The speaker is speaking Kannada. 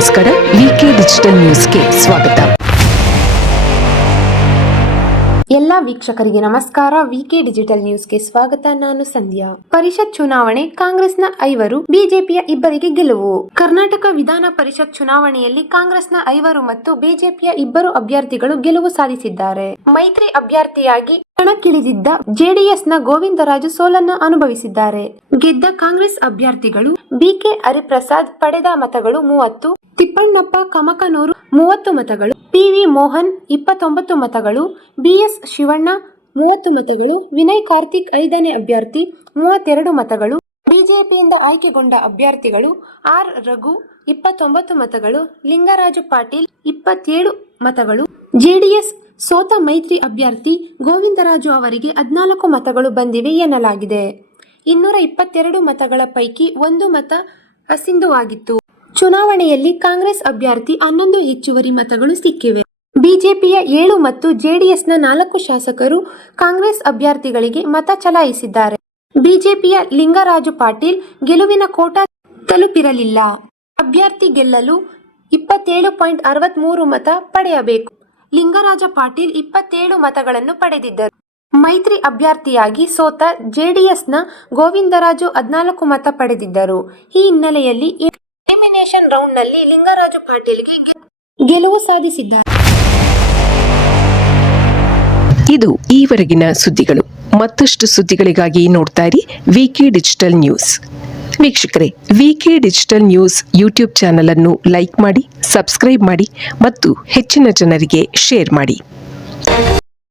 ನಮಸ್ಕಾರ, ವಿಕೆ ಡಿಜಿಟಲ್ ನ್ಯೂಸ್ಗೆ ಸ್ವಾಗತ. ಎಲ್ಲ ವೀಕ್ಷಕರಿಗೆ ನಮಸ್ಕಾರ. ವಿಕೆ ಡಿಜಿಟಲ್ ನ್ಯೂಸ್ಗೆ ಸ್ವಾಗತ. ನಾನು ಸಂಧ್ಯಾ. ಪರಿಷತ್ ಚುನಾವಣೆ, ಕಾಂಗ್ರೆಸ್ನ 5, ಬಿಜೆಪಿಯ 2 ಗೆಲುವು. ಕರ್ನಾಟಕ ವಿಧಾನ ಪರಿಷತ್ ಚುನಾವಣೆಯಲ್ಲಿ ಕಾಂಗ್ರೆಸ್ನ 5 ಮತ್ತು ಬಿಜೆಪಿಯ 2 ಅಭ್ಯರ್ಥಿಗಳು ಗೆಲುವು ಸಾಧಿಸಿದ್ದಾರೆ. ಮೈತ್ರಿ ಅಭ್ಯರ್ಥಿಯಾಗಿ ಕಣಕ್ಕಿಳಿದಿದ್ದ ಜೆಡಿಎಸ್ನ ಗೋವಿಂದರಾಜು ಸೋಲನ್ನು ಅನುಭವಿಸಿದ್ದಾರೆ. ಗೆದ್ದ ಕಾಂಗ್ರೆಸ್ ಅಭ್ಯರ್ಥಿಗಳು ಬಿಕೆ ಹರಿಪ್ರಸಾದ್ ಪಡೆದ ಮತಗಳು 30, ತಿಪ್ಪಣ್ಣಪ್ಪ ಕಮಕನೂರು 30 ಮತಗಳು, ಪಿವಿ ಮೋಹನ್ 29 ಮತಗಳು, ಬಿಎಸ್ ಶಿವಣ್ಣ 30 ಮತಗಳು, ವಿನಯ್ ಕಾರ್ತಿಕ್ 5ನೇ ಅಭ್ಯರ್ಥಿ 32 ಮತಗಳು, ಬಿಜೆಪಿಯಿಂದ ಆಯ್ಕೆಗೊಂಡ ಅಭ್ಯರ್ಥಿಗಳು ಆರ್ ರಘು 29 ಮತಗಳು, ಲಿಂಗರಾಜು ಪಾಟೀಲ್ 27 ಮತಗಳು, ಜೆಡಿಎಸ್ ಸೋತ ಮೈತ್ರಿ ಅಭ್ಯರ್ಥಿ ಗೋವಿಂದರಾಜು ಅವರಿಗೆ 14 ಮತಗಳು ಬಂದಿವೆ ಎನ್ನಲಾಗಿದೆ. 222 ಮತಗಳ ಪೈಕಿ 1 ಮತ ಅಸಿಂಧುವಾಗಿತ್ತು. ಚುನಾವಣೆಯಲ್ಲಿ ಕಾಂಗ್ರೆಸ್ ಅಭ್ಯರ್ಥಿ 11 ಹೆಚ್ಚುವರಿ ಮತಗಳು ಸಿಕ್ಕಿವೆ. ಬಿಜೆಪಿಯ 7 ಮತ್ತು ಜೆಡಿಎಸ್ನ 4 ಶಾಸಕರು ಕಾಂಗ್ರೆಸ್ ಅಭ್ಯರ್ಥಿಗಳಿಗೆ ಮತ ಚಲಾಯಿಸಿದ್ದಾರೆ. ಬಿಜೆಪಿಯ ಲಿಂಗರಾಜು ಪಾಟೀಲ್ ಗೆಲುವಿನ ಕೋಟ ತಲುಪಿರಲಿಲ್ಲ. ಅಭ್ಯರ್ಥಿ ಗೆಲ್ಲಲು 27.63 ಮತ ಪಡೆಯಬೇಕು. ಲಿಂಗರಾಜ ಪಾಟೀಲ್ 27 ಮತಗಳನ್ನು ಪಡೆದಿದ್ದರು. ಮೈತ್ರಿ ಅಭ್ಯರ್ಥಿಯಾಗಿ ಸೋತ ಜೆಡಿಎಸ್ನ ಗೋವಿಂದರಾಜು 14 ಮತ ಪಡೆದಿದ್ದರು. ಈ ಹಿನ್ನೆಲೆಯಲ್ಲಿ ಎಲಿಮಿನೇಷನ್ ರೌಂಡ್ನಲ್ಲಿ ಲಿಂಗರಾಜು ಪಾಟೀಲ್ಗೆ ಗೆಲುವು ಸಾಧಿಸಿದ್ದಾರೆ. ಇದು ಈವರೆಗಿನ ಸುದ್ದಿಗಳು. ಮತ್ತಷ್ಟು ಸುದ್ದಿಗಳಿಗಾಗಿ ನೋಡ್ತಾ ಇರಿ ವಿಕೆ ಡಿಜಿಟಲ್ ನ್ಯೂಸ್. ವೀಕ್ಷಕರೇ, ವಿಕೆ ಡಿಜಿಟಲ್ ನ್ಯೂಸ್ ಯೂಟ್ಯೂಬ್ ಚಾನಲ್ ಅನ್ನು ಲೈಕ್ ಮಾಡಿ, ಸಬ್ಸ್ಕ್ರೈಬ್ ಮಾಡಿ ಮತ್ತು ಹೆಚ್ಚಿನ ಜನರಿಗೆ ಶೇರ್ ಮಾಡಿ.